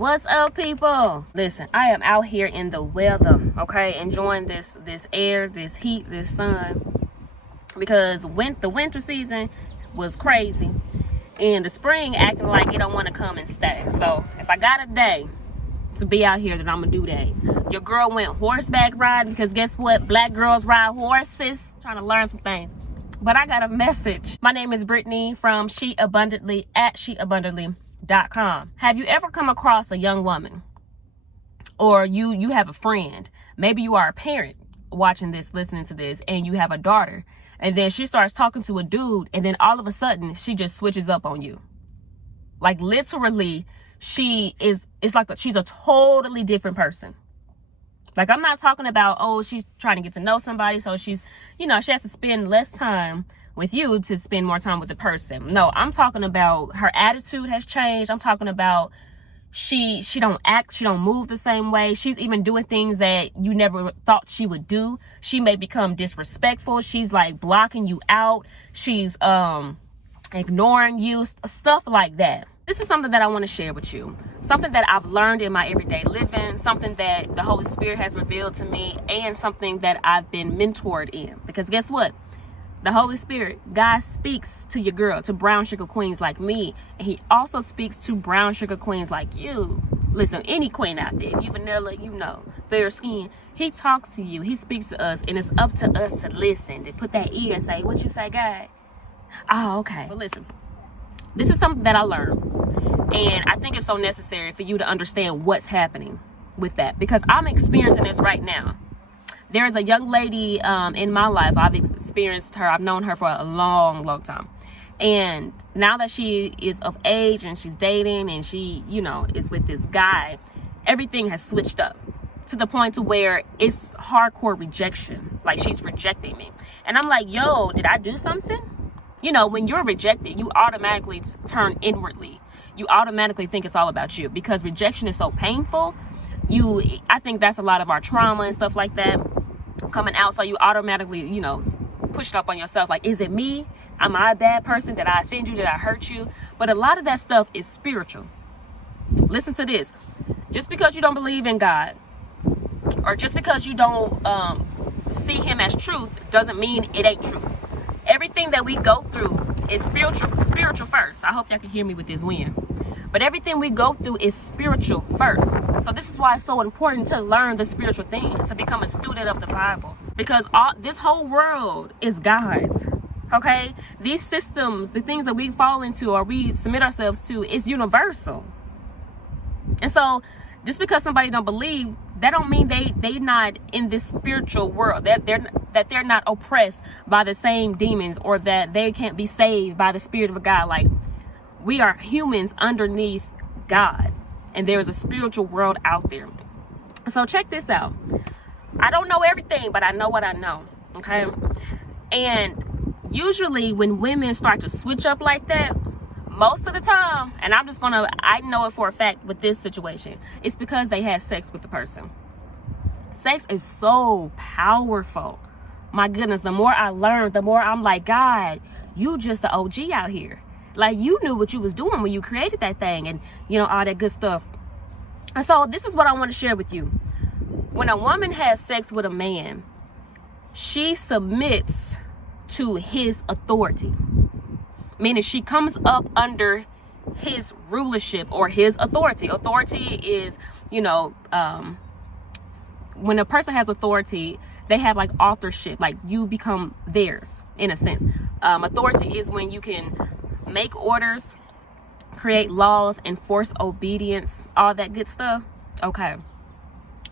What's up, people? Listen, I am out here in the weather, okay, enjoying this air, this heat, this sun, because the winter season was crazy and the spring acting like it don't want to come and stay. So if I got a day to be out here, then I'm gonna do that. Your girl went horseback riding because guess what? Black girls ride horses. Trying to learn some things. But I got a message. My name is Brittany from She Abundantly at sheabundantly.com. Have you ever come across a young woman, or you have a friend, maybe you are a parent watching this, listening to this, and you have a daughter, and then she starts talking to a dude, and then all of a sudden she just switches up on you? Like literally, she's a totally different person. Like, I'm not talking about, oh, she's trying to get to know somebody, so she has to spend less time with you to spend more time with the person. No, I'm talking about her attitude has changed. I'm talking about she don't move the same way. She's even doing things that you never thought she would do. She may become disrespectful. She's like blocking you out. She's ignoring you, stuff like that. This is something that I want to share with you. Something that I've learned in my everyday living, something that the Holy Spirit has revealed to me, and something that I've been mentored in. Because guess what? The Holy Spirit, God speaks to your girl, to brown sugar queens like me. And he also speaks to brown sugar queens like you. Listen, any queen out there, if you vanilla, fair skin, he talks to you. He speaks to us. And it's up to us to listen, to put that ear and say, what you say, God? Oh, okay. But listen, this is something that I learned. And I think it's so necessary for you to understand what's happening with that, because I'm experiencing this right now. There is a young lady in my life. I've experienced her. I've known her for a long, long time. And now that she is of age and she's dating and she, is with this guy, everything has switched up to the point to where it's hardcore rejection. Like, she's rejecting me. And I'm like, yo, did I do something? When you're rejected, you automatically turn inwardly. You automatically think it's all about you because rejection is so painful. I think that's a lot of our trauma and stuff like that coming out. So you automatically, push it up on yourself. Like, is it me? Am I a bad person? Did I offend you? Did I hurt you? But a lot of that stuff is spiritual. Listen to this. Just because you don't believe in God, or just because you don't see him as truth, doesn't mean it ain't true. Everything that we go through is spiritual first. I hope y'all can hear me with this wind. But everything we go through is spiritual first. So this is why it's so important to learn the spiritual things, to become a student of the Bible. Because this whole world is God's, okay? These systems, the things that we fall into or we submit ourselves to, is universal. And so just because somebody don't believe, that don't mean they not in this spiritual world, that they're not oppressed by the same demons, or that they can't be saved by the Spirit of God. Like, we are humans underneath God, and there is a spiritual world out there. So check this out. I don't know everything, but I know what I know, okay? And usually when women start to switch up like that, most of the time, and I know it for a fact with this situation, it's because they had sex with the person. Sex is so powerful. My goodness, the more I learn, the more I'm like, God, you just the OG out here. Like, you knew what you was doing when you created that thing, and all that good stuff. And so this is what I want to share with you. When a woman has sex with a man, she submits to his authority. Meaning she comes up under his rulership or his authority. Authority is, when a person has authority, they have like authorship, like you become theirs in a sense. Authority is when you can make orders, create laws, enforce obedience, all that good stuff. Okay.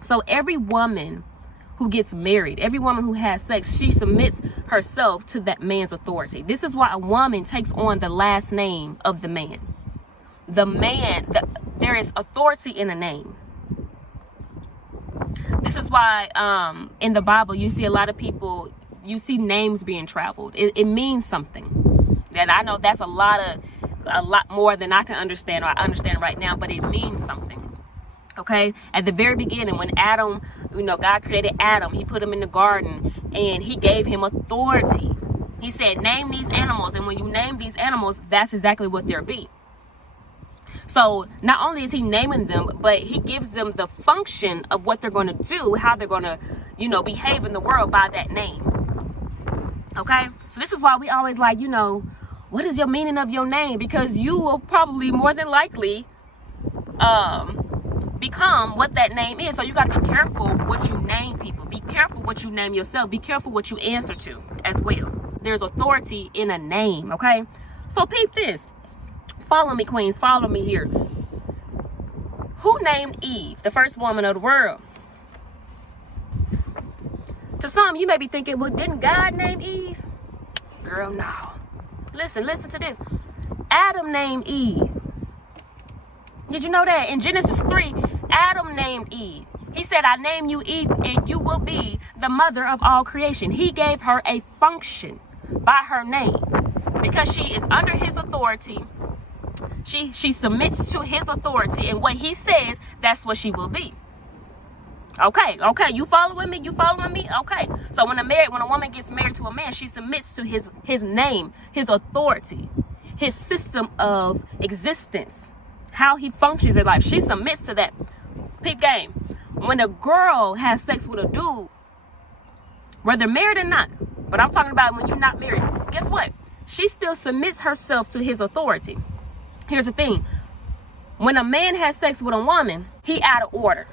So every woman who gets married, every woman who has sex, she submits herself to that man's authority. This is why a woman takes on the last name of the man. There is authority in a name. This is why in the Bible you see a lot of people, you see names being traveled. It means something. That I know that's a lot more than I can understand, or I understand right now, but it means something. Okay, at the very beginning, when Adam, God created Adam, he put him in the garden and he gave him authority. He said, name these animals, and when you name these animals, that's exactly what they'll be. So not only is he naming them, but he gives them the function of what they're going to do, how they're going to, you know, behave in the world by that name. Okay? So this is why we always like, you know, what is your meaning of your name? Because you will probably more than likely become what that name is. So you got to be careful what you name people. Be careful what you name yourself. Be careful what you answer to as well. There's authority in a name, okay? So peep this. Follow me, queens. Follow me here. Who named Eve, the first woman of the world? To some, you may be thinking, well, didn't God name Eve? Girl, no. Listen to this. Adam named Eve. Did you know that? In Genesis 3, Adam named Eve. He said, I name you Eve, and you will be the mother of all creation. He gave her a function by her name because she is under his authority. She submits to his authority, and what he says, that's what she will be. Okay, you following me? Okay. So when a woman gets married to a man, she submits to his name, his authority, his system of existence, how he functions in life. She submits to that. Peep game. When a girl has sex with a dude, whether married or not, but I'm talking about when you're not married, guess what? She still submits herself to his authority. Here's the thing. When a man has sex with a woman, he out of order.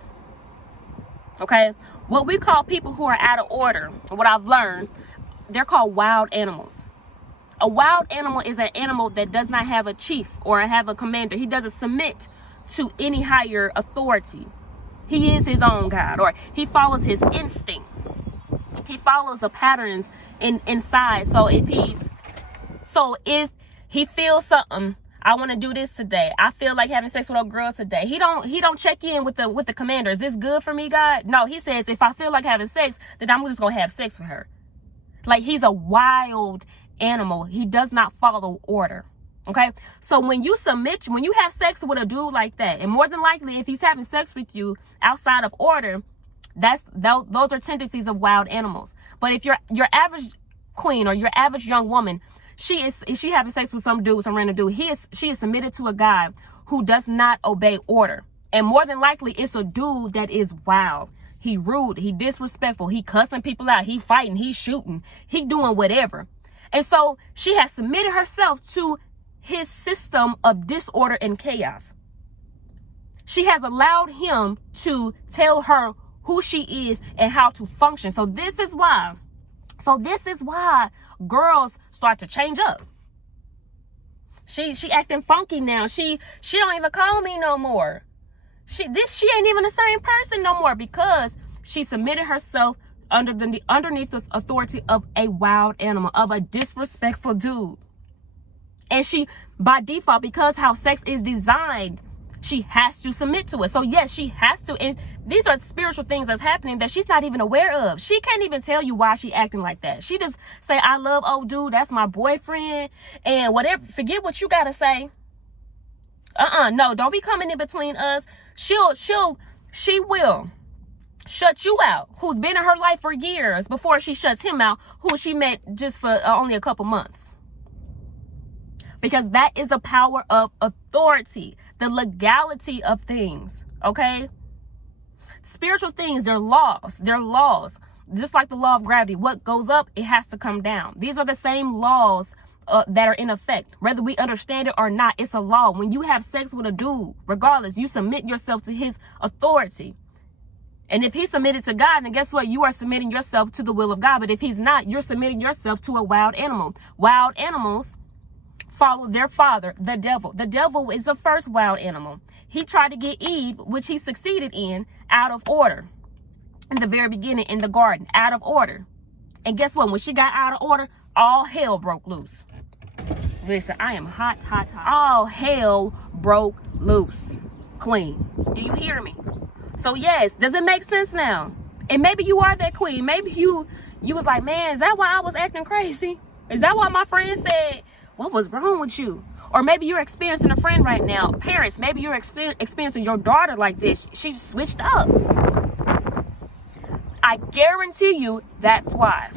Okay? What we call people who are out of order, what I've learned, they're called wild animals. A wild animal is an animal that does not have a chief or have a commander. He doesn't submit to any higher authority. He is his own God, or he follows his instinct. He follows the patterns inside. So if he feels something, I want to do this today. I feel like having sex with a girl today. He don't check in with the commander. Is this good for me, God? No, he says, if I feel like having sex, then I'm just going to have sex with her. Like, he's a wild animal. He does not follow order. Okay? So when you have sex with a dude like that, and more than likely, if he's having sex with you outside of order, those are tendencies of wild animals. But if your average queen or your average young woman, she having sex with some random dude, she is submitted to a guy who does not obey order. And more than likely, it's a dude that is wild. He rude, he disrespectful, he cussing people out, he fighting, he shooting, he doing whatever. And so she has submitted herself to his system of disorder and chaos. She has allowed him to tell her who she is and how to function. So this is why girls start to change up. She acting funky now. She don't even call me no more. She ain't even the same person no more because she submitted herself underneath the authority of a wild animal, of a disrespectful dude. And she, by default, because how sex is designed, she has to submit to it. So yes, she has to. And these are spiritual things that's happening that she's not even aware of. She can't even tell you why she acting like that. She just say, I love old dude, that's my boyfriend, and whatever. Forget what you gotta say. No, don't be coming in between us. She will shut you out, who's been in her life for years, before she shuts him out, who she met just for only a couple months. Because that is the power of authority, the legality of things, okay? Spiritual things, they're laws. They're laws. Just like the law of gravity. What goes up, it has to come down. These are the same laws that are in effect. Whether we understand it or not, it's a law. When you have sex with a dude, regardless, you submit yourself to his authority. And if he's submitted to God, then guess what? You are submitting yourself to the will of God. But if he's not, you're submitting yourself to a wild animal. Wild animals follow their father, the devil. The devil is the first wild animal. He tried to get Eve, which he succeeded in, out of order. In the very beginning, in the garden, out of order. And guess what? When she got out of order, all hell broke loose. Listen, I am hot. All hell broke loose. Queen. Do you hear me? So yes, does it make sense now? And maybe you are that queen. Maybe you was like, man, is that why I was acting crazy? Is that why my friend said, what was wrong with you? Or maybe you're experiencing a friend right now. Parents, maybe you're experiencing your daughter like this. She switched up. I guarantee you that's why.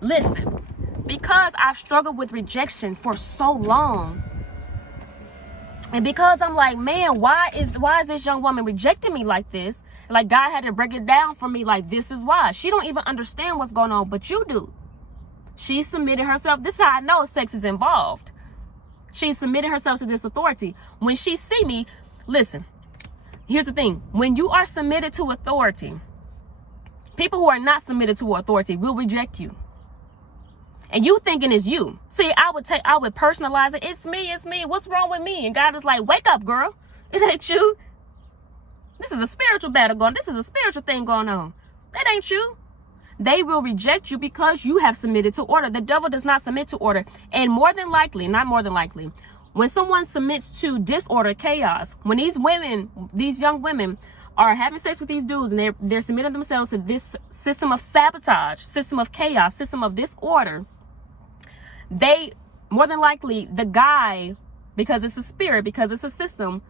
Listen, because I've struggled with rejection for so long, And because I'm like, man, why is this young woman rejecting me like this? Like, God had to break it down for me, like, this is why. She don't even understand what's going on, but you do. She submitted herself. This is how I know sex is involved. She submitted herself to this authority. When she see me, listen, here's the thing. When you are submitted to authority, people who are not submitted to authority will reject you. And you thinking it's you. See, I would personalize it. It's me. What's wrong with me? And God is like, wake up, girl. It ain't you. This is a spiritual battle going on. This is a spiritual thing going on. That ain't you. They will reject you because you have submitted to order. The devil does not submit to order. And more than likely, not more than likely, when someone submits to disorder, chaos, when these young women are having sex with these dudes and they're submitting themselves to this system of sabotage, system of chaos, system of disorder, they, more than likely, the guy, because it's a spirit, because it's a system,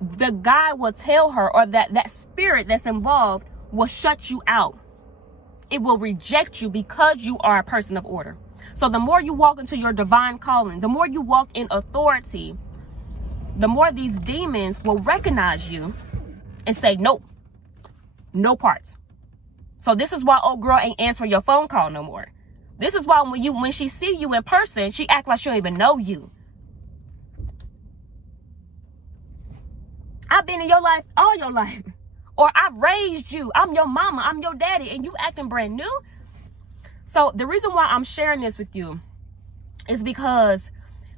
the guy will tell her, or that spirit that's involved will shut you out. It will reject you because you are a person of order. So the more you walk into your divine calling, the more you walk in authority, the more these demons will recognize you and say, nope, no parts. So this is why old girl ain't answering your phone call no more. This is why when she see you in person, she act like she don't even know you. I've been in your life all your life. Or I've raised you. I'm your mama. I'm your daddy. And you acting brand new. So the reason why I'm sharing this with you is because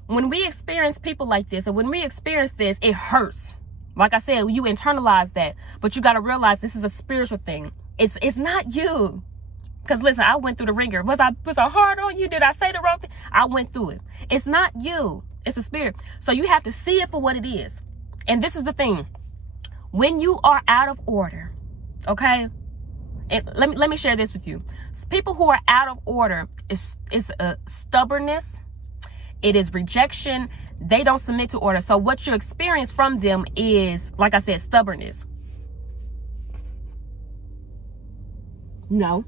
when we experience people like this, and when we experience this, it hurts. Like I said, you internalize that. But you got to realize this is a spiritual thing. It's not you. Because listen, I went through the ringer. Was I hard on you? Did I say the wrong thing? I went through it. It's not you. It's a spirit. So you have to see it for what it is. And this is the thing. When you are out of order, okay? And let me share this with you. People who are out of order is stubbornness. It is rejection. They don't submit to order. So what you experience from them is, like I said, stubbornness. No.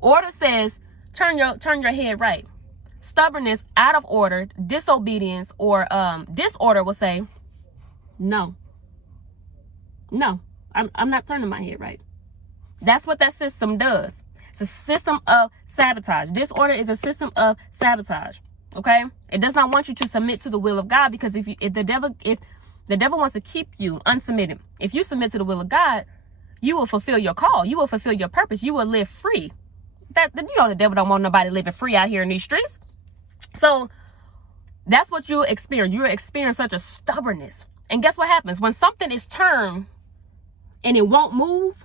Order says turn your head right. Stubbornness, out of order, disobedience, or disorder will say, no, I'm not turning my head right. That's what that system does. It's a system of sabotage. Disorder is a system of sabotage. Okay, it does not want you to submit to the will of God, because if the devil wants to keep you unsubmitted, if you submit to the will of God, you will fulfill your call. You will fulfill your purpose. You will live free. The devil don't want nobody living free out here in these streets. So that's what you experience. You experience such a stubbornness. And guess what happens? When something is turned and it won't move,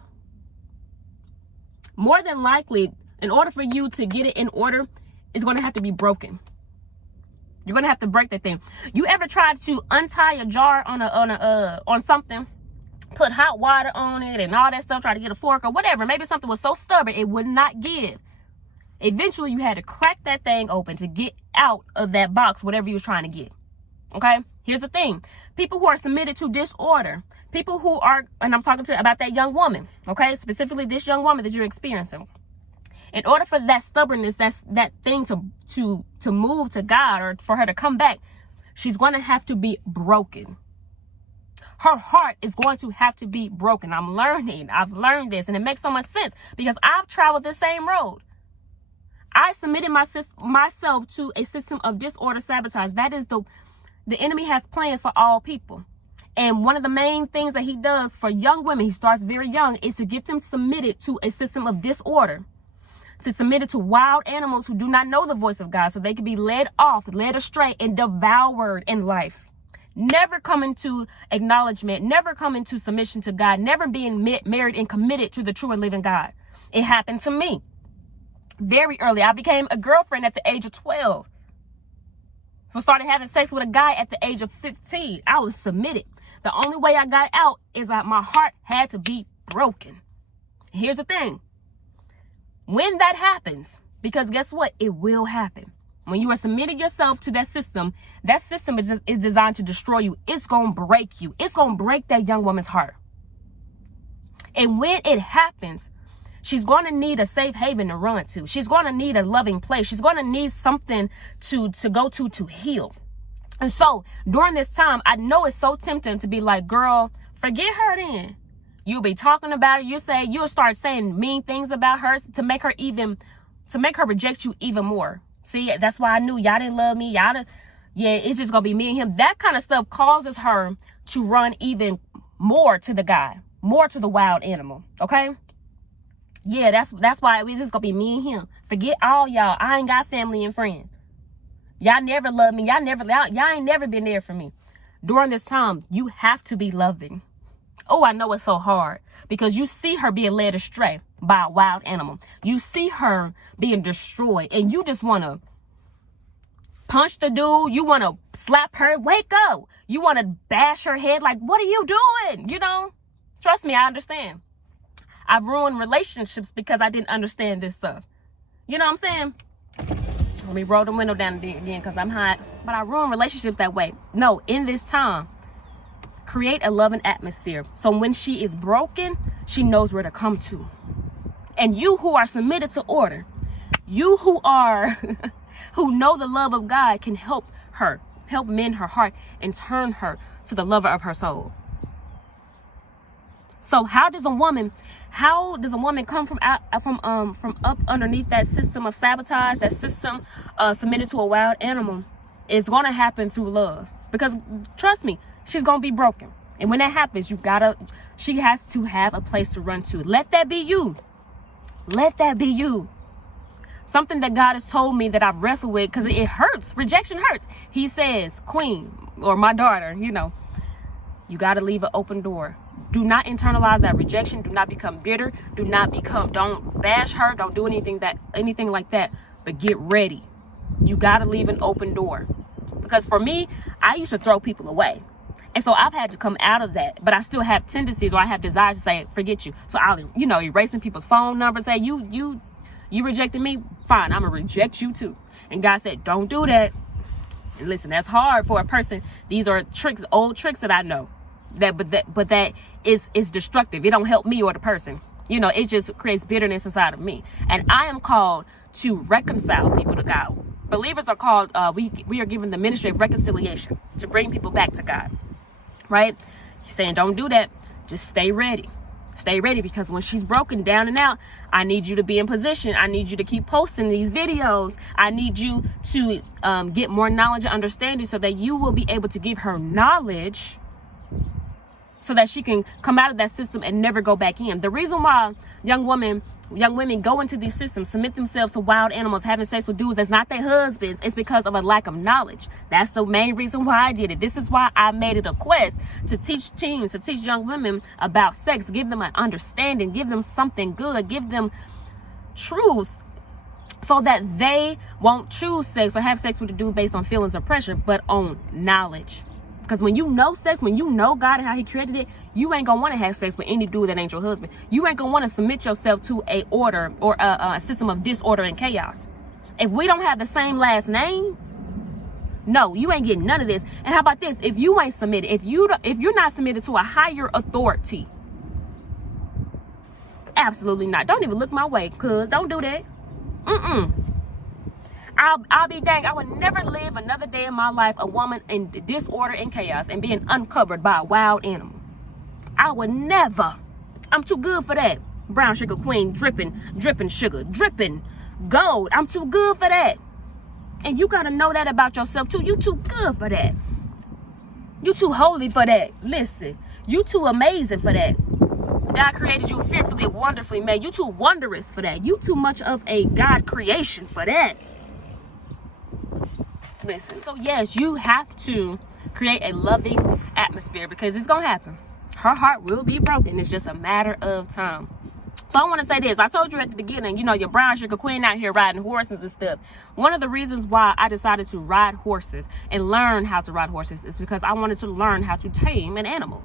more than likely, in order for you to get it in order, it's going to have to be broken. You're going to have to break that thing. You ever tried to untie a jar on something, put hot water on it and all that stuff, try to get a fork or whatever? Maybe something was so stubborn it would not give. Eventually, you had to crack that thing open to get out of that box, whatever you was trying to get. Okay? Here's the thing. People who are submitted to disorder, people who are, and I'm talking about that young woman, okay? Specifically this young woman that you're experiencing. In order for that stubbornness, that thing to move to God, or for her to come back, she's going to have to be broken. Her heart is going to have to be broken. I've learned this, and it makes so much sense because I've traveled the same road. I submitted myself to a system of disorder, sabotage. That is the enemy has plans for all people. And one of the main things that he does for young women, he starts very young, is to get them submitted to a system of disorder, to submit it to wild animals who do not know the voice of God, so they can be led astray, and devoured in life. Never coming to acknowledgement, never coming to submission to God, never being married and committed to the true and living God. It happened to me very early. I became a girlfriend at the age of 12. I started having sex with a guy at the age of 15. I was submitted. The only way I got out is that my heart had to be broken. Here's the thing. When that happens, because guess what? It will happen. When you are submitting yourself to that system is designed to destroy you. It's going to break you. It's going to break that young woman's heart. And when it happens, She's going to need a safe haven to run to. She's going to need a loving place. She's going to need something to go to heal. And so during this time, I know it's so tempting to be like, girl, forget her then. You'll be talking about her. You'll start saying mean things about her to make her reject you even more. See, that's why I knew y'all didn't love me. Yeah, it's just going to be me and him. That kind of stuff causes her to run even more to the guy, more to the wild animal. Okay. Yeah, that's why it's just gonna be me and him. Forget all y'all. I ain't got family and friends. Y'all never love me. Y'all ain't never been there for me. During this time, you have to be loving. Oh, I know it's so hard because you see her being led astray by a wild animal. You see her being destroyed and you just want to punch the dude. You want to slap her. Wake up. You want to bash her head. Like, what are you doing? You know, trust me, I understand. I've ruined relationships because I didn't understand this stuff. You know what I'm saying? Let me roll the window down again because I'm hot. But I ruin relationships that way. No, in this time, create a loving atmosphere. So when she is broken, she knows where to come to. And you who are submitted to order, you who are, who know the love of God can help her, help mend her heart and turn her to the lover of her soul. So how does a woman come from up underneath that system of sabotage, that system submitted to a wild animal? It's going to happen through love. Because trust me, she's going to be broken. And when that happens, she has to have a place to run to. Let that be you. Let that be you. Something that God has told me that I've wrestled with, because it hurts. Rejection hurts. He says, queen, or my daughter, you know, you got to leave an open door. Do not internalize that rejection. Do not become bitter. Don't bash her. Don't do anything like that. But get ready. You got to leave an open door. Because for me, I used to throw people away. And so I've had to come out of that. But I still have tendencies, or I have desires to say, forget you. So I'll, erasing people's phone numbers, say, you rejected me? Fine, I'm going to reject you too. And God said, don't do that. And listen, that's hard for a person. These are tricks, old tricks that I know. But that is destructive. It don't help me or the person. It just creates bitterness inside of me. And I am called to reconcile people to God. Believers are called, we are given the ministry of reconciliation to bring people back to God. Right? He's saying, don't do that. Just stay ready. Stay ready, because when she's broken down and out, I need you to be in position. I need you to keep posting these videos. I need you to get more knowledge and understanding so that you will be able to give her knowledge so that she can come out of that system and never go back in. The reason why young women go into these systems, submit themselves to wild animals, having sex with dudes that's not their husbands, it's because of a lack of knowledge. That's the main reason why I did it. This is why I made it a quest to teach teens, to teach young women about sex, give them an understanding, give them something good, give them truth, so that they won't choose sex or have sex with a dude based on feelings or pressure, but on knowledge. Because when you know sex, when you know God and how he created it, you ain't going to want to have sex with any dude that ain't your husband. You ain't going to want to submit yourself to a order or a system of disorder and chaos. If we don't have the same last name, no, you ain't getting none of this. And how about this? If you ain't submitted, if you're not submitted to a higher authority, absolutely not. Don't even look my way, cuz don't do that. I'll be dang. I would never live another day in my life a woman in disorder and chaos and being uncovered by a wild animal. I would never. I'm too good for that. Brown sugar queen, dripping sugar, dripping gold. I'm too good for that. And you got to know that about yourself too. You too good for that. You too holy for that. Listen, you too amazing for that. God created you fearfully, wonderfully made. You too wondrous for that. You too much of a God creation for that. Listen, so yes, you have to create a loving atmosphere, because it's gonna happen. Her heart will be broken. It's just a matter of time. So I want to say this. I told you at the beginning, your brown sugar queen out here riding horses and stuff. One of the reasons why I decided to ride horses and learn how to ride horses is because I wanted to learn how to tame an animal.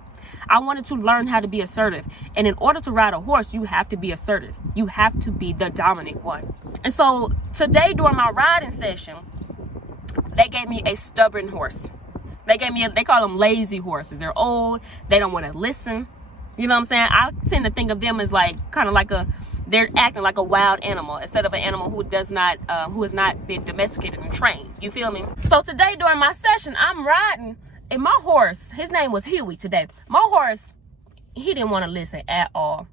I wanted to learn how to be assertive. And in order to ride a horse, you have to be assertive. You have to be the dominant one. And so today during my riding session, they gave me a stubborn horse. They call them lazy horses. They're old. They don't want to listen. You know what I'm saying? I tend to think of them as kind of like a They're acting like a wild animal instead of an animal who has not been domesticated and trained. You feel me? So today during my session, I'm riding, and my horse, his name was Huey today. My horse, he didn't want to listen at all.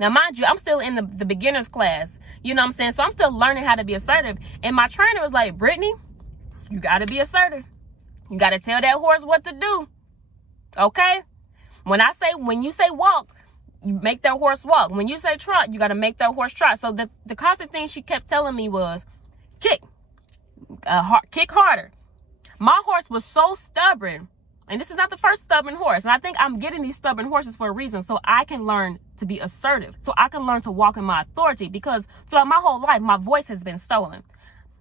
Now, mind you, I'm still in the beginner's class. You know what I'm saying? So I'm still learning how to be assertive. And my trainer was like, Brittany, you got to be assertive. You got to tell that horse what to do. Okay? When you say walk, you make that horse walk. When you say trot, you got to make that horse trot. So the constant thing she kept telling me was, kick harder. My horse was so stubborn. And this is not the first stubborn horse. And I think I'm getting these stubborn horses for a reason, so I can learn to be assertive. So I can learn to walk in my authority, because throughout my whole life, my voice has been stolen.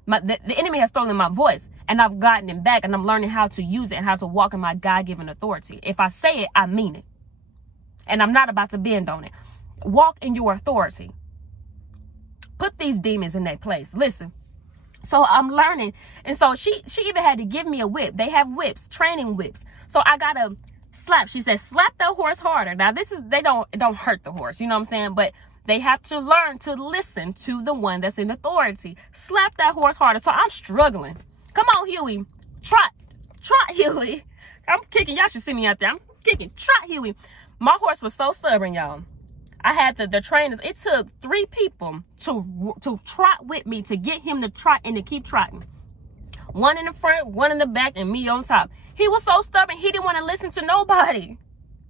The enemy has stolen my voice, and I've gotten it back, and I'm learning how to use it and how to walk in my God-given authority. If I say it, I mean it. And I'm not about to bend on it. Walk in your authority. Put these demons in their place. Listen. So I'm learning. And so she even had to give me a whip. They have whips, training whips. So I got to slap. She said, slap that horse harder. Now it don't hurt the horse. You know what I'm saying? But they have to learn to listen to the one that's in authority. Slap that horse harder. So I'm struggling. Come on, Huey. Trot, Huey. I'm kicking. Y'all should see me out there. I'm kicking. Trot, Huey. My horse was so stubborn, y'all. I had the trainers. It took 3 people to trot with me to get him to trot and to keep trotting. One in the front, one in the back, and me on top. He was so stubborn, he didn't want to listen to nobody.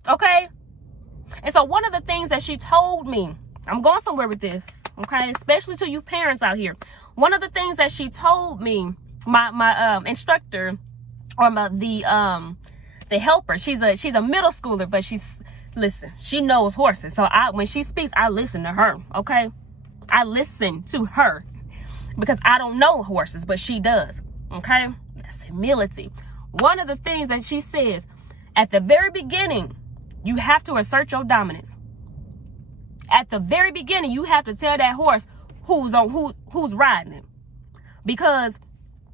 Okay? And so one of the things that she told me, I'm going somewhere with this, okay? Especially to you parents out here. One of the things that she told me, my instructor, or the helper, she's a middle schooler, but listen, she knows horses. So when she speaks, I listen to her, okay? I listen to her because I don't know horses, but she does, okay? That's humility. One of the things that she says, at the very beginning, you have to assert your dominance. At the very beginning, you have to tell that horse who's riding it. Because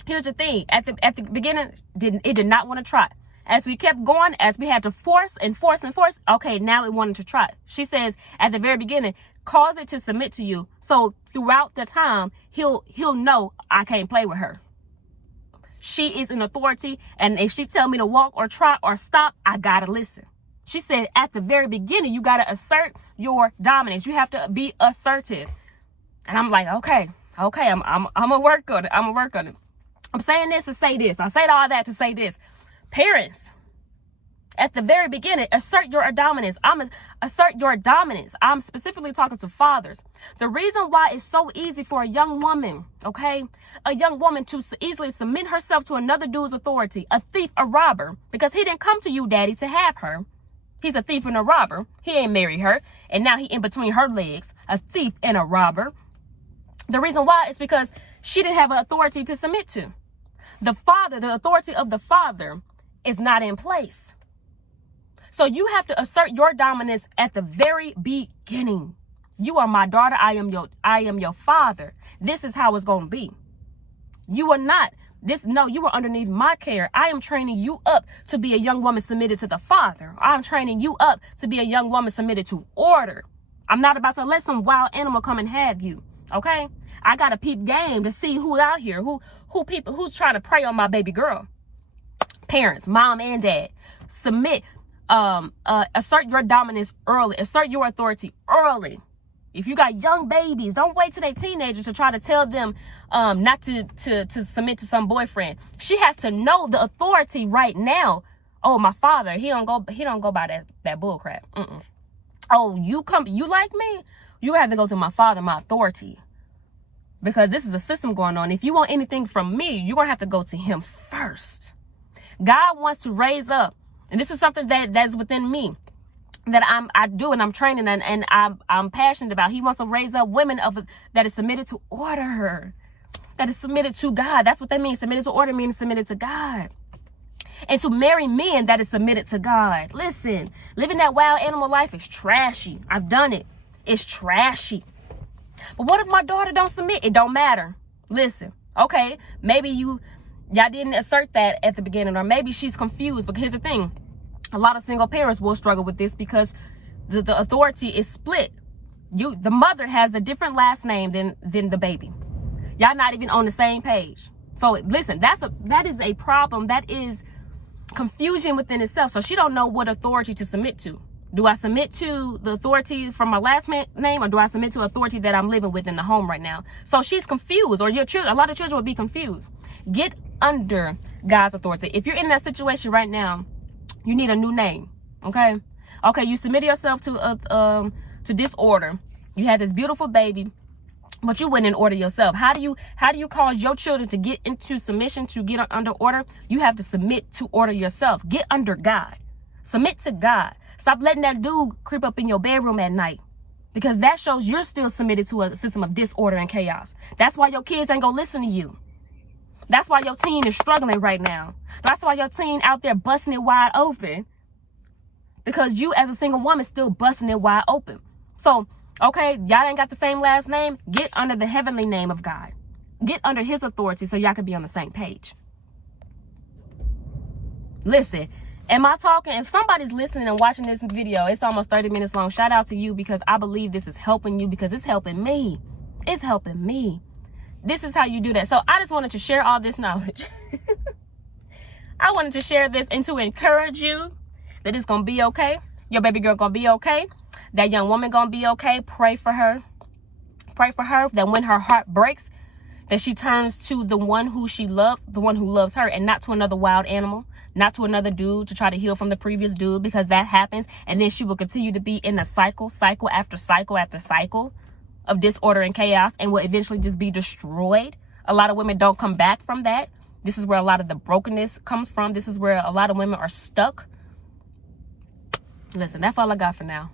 here's the thing, at the beginning, it did not want to trot. As we kept going, as we had to force, okay, now it wanted to trot. She says at the very beginning, cause it to submit to you. So throughout the time, he'll know I can't play with her. She is an authority, and if she tell me to walk or trot or stop, I gotta listen. She said at the very beginning, you gotta assert your dominance. You have to be assertive. And I'm like, okay, I'm gonna work on it. I'm saying this to say this. I said all that to say this. Parents, at the very beginning, assert your dominance. Assert your dominance. I'm specifically talking to fathers. The reason why it's so easy for a young woman, okay, a young woman to easily submit herself to another dude's authority, a thief, a robber, because he didn't come to you, daddy, to have her. He's a thief and a robber. He ain't married her, and now he in between her legs, a thief and a robber. The reason why is because she didn't have an authority to submit to. The father, the authority of the father, is not in place. So you have to assert your dominance at the very beginning. You are my daughter. I am your father. This is how it's going to be. You are not you are underneath my care. I am training you up to be a young woman submitted to the father. I'm training you up to be a young woman submitted to order. I'm not about to let some wild animal come and have you. Okay? I got to peep game to see who's out here, who's trying to prey on my baby girl. Parents, mom and dad, submit, assert your dominance early, assert your authority early. If you got young babies, don't wait till they're teenagers to try to tell them not to submit to some boyfriend. She has to know the authority right now. Oh, my father, he don't go by that bull crap. Oh, you like me? You have to go to my father, my authority. Because this is a system going on. If you want anything from me, you're going to have to go to him first. God wants to raise up, and this is something that's within me that I do, and I'm training, and I'm passionate about. He wants to raise up women that is submitted to order, that is submitted to God. That's what that means. Submitted to order means submitted to God. And to marry men that is submitted to God. Listen, living that wild animal life is trashy. I've done it. It's trashy. But what if my daughter don't submit? It don't matter. Listen, okay, maybe y'all didn't assert that at the beginning, or maybe she's confused. But here's the thing. A lot of single parents will struggle with this because the authority is split. The mother has a different last name than the baby. Y'all not even on the same page. So listen, that is a problem. That is confusion within itself. So she don't know what authority to submit to. Do I submit to the authority from my last name, or do I submit to authority that I'm living with in the home right now? So she's confused, or your children, a lot of children will be confused. Get under God's authority. If you're in that situation right now, you need a new name. Okay. You submitted yourself to disorder. You had this beautiful baby, but you went in order yourself. How do you cause your children to get into submission, to get under order? You have to submit to order yourself. Get under God. Submit to God. Stop letting that dude creep up in your bedroom at night, because that shows you're still submitted to a system of disorder and chaos. That's why your kids ain't gonna listen to you. That's why your teen is struggling right now. That's why your teen out there busting it wide open, because you as a single woman still busting it wide open. So, okay, y'all ain't got the same last name. Get under the heavenly name of God. Get under his authority so y'all can be on the same page. Listen, am I talking? If somebody's listening and watching this video, it's almost 30 minutes long. Shout out to you, because I believe this is helping you, because it's helping me. It's helping me. This is how you do that. So I just wanted to share all this knowledge. I wanted to share this and to encourage you that it's going to be okay. Your baby girl going to be okay. That young woman going to be okay. Pray for her. Pray for her that when her heart breaks, that she turns to the one who she loves, the one who loves her, and not to another wild animal, not to another dude to try to heal from the previous dude, because that happens. And then she will continue to be in a cycle after cycle after cycle of disorder and chaos, and will eventually just be destroyed. A lot of women don't come back from that. This is where a lot of the brokenness comes from. This is where a lot of women are stuck. Listen, that's all I got for now.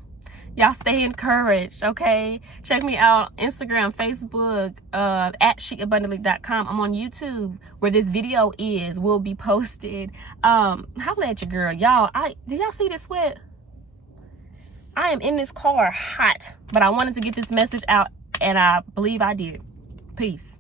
Y'all stay encouraged, okay? Check me out, Instagram, Facebook, at sheabundantly.com. I'm on YouTube, where this video will be posted. Holla at your girl. Y'all, did y'all see this sweat? I am in this car hot, but I wanted to get this message out, and I believe I did. Peace.